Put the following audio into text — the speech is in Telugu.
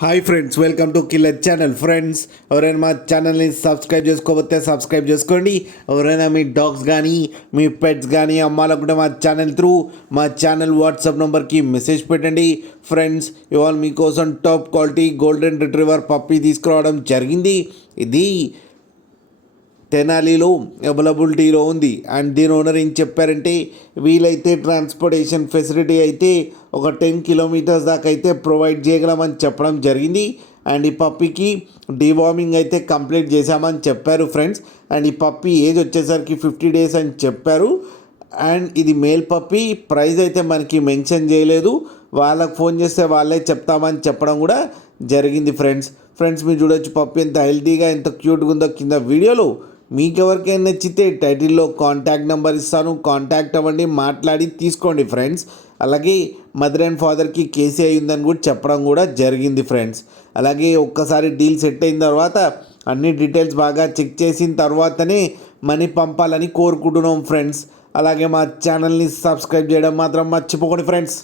Hi friends, welcome to killer channel. Friends, ఎవరైనా మా ఛానల్ని సబ్స్క్రైబ్ చేసుకోకపోతే సబ్స్క్రైబ్ చేసుకోండి. ఎవరైనా మీ డాగ్స్ కానీ మీ పెట్స్ కానీ అమ్మాలనుకుంటే మా ఛానల్ వాట్సాప్ నెంబర్కి మెసేజ్ పెట్టండి. ఫ్రెండ్స్, ఇవాళ మీకోసం top quality golden retriever puppy తీసుకురావడం జరిగింది. ఇది తెనాలిలో అవైలబిలిటీలో ఉంది. అండ్ దీని ఓనర్ ఏం చెప్పారంటే, వీలైతే ట్రాన్స్పోర్టేషన్ ఫెసిలిటీ అయితే ఒక 10 కిలోమీటర్స్ దాకా అయితే ప్రొవైడ్ చేయగలమని చెప్పడం జరిగింది. అండ్ ఈ పప్పీకి డీవార్మింగ్ అయితే కంప్లీట్ చేశామని చెప్పారు ఫ్రెండ్స్. అండ్ ఈ పప్పీ ఏజ్ వచ్చేసరికి 50 డేస్ అని చెప్పారు. అండ్ ఇది మేల్ పప్పీ. ప్రైస్ అయితే మనకి మెన్షన్ చేయలేదు. వాళ్ళకి ఫోన్ చేస్తే వాళ్ళే చెప్తామని చెప్పడం కూడా జరిగింది ఫ్రెండ్స్. మీరు చూడొచ్చు పప్పీ ఎంత హెల్తీగా ఎంత క్యూట్గా ఉందో కింద వీడియోలో. మీకు ఎవరికైనా నచ్చితే టైటిల్లో కాంటాక్ట్ నెంబర్ ఇస్తాను, కాంటాక్ట్ అవ్వండి, మాట్లాడి తీసుకోండి ఫ్రెండ్స్. అలాగే మదర్ అండ్ ఫాదర్కి కేసీ అయ్యిందని కూడా చెప్పడం కూడా జరిగింది ఫ్రెండ్స్. అలాగే ఒక్కసారి డీల్ సెట్ అయిన తర్వాత అన్ని డీటెయిల్స్ బాగా చెక్ చేసిన తర్వాతనే మనీ పంపాలని కోరుకుంటున్నాం ఫ్రెండ్స్. అలాగే మా ఛానల్ని సబ్స్క్రైబ్ చేయడం మాత్రం మర్చిపోకండి ఫ్రెండ్స్.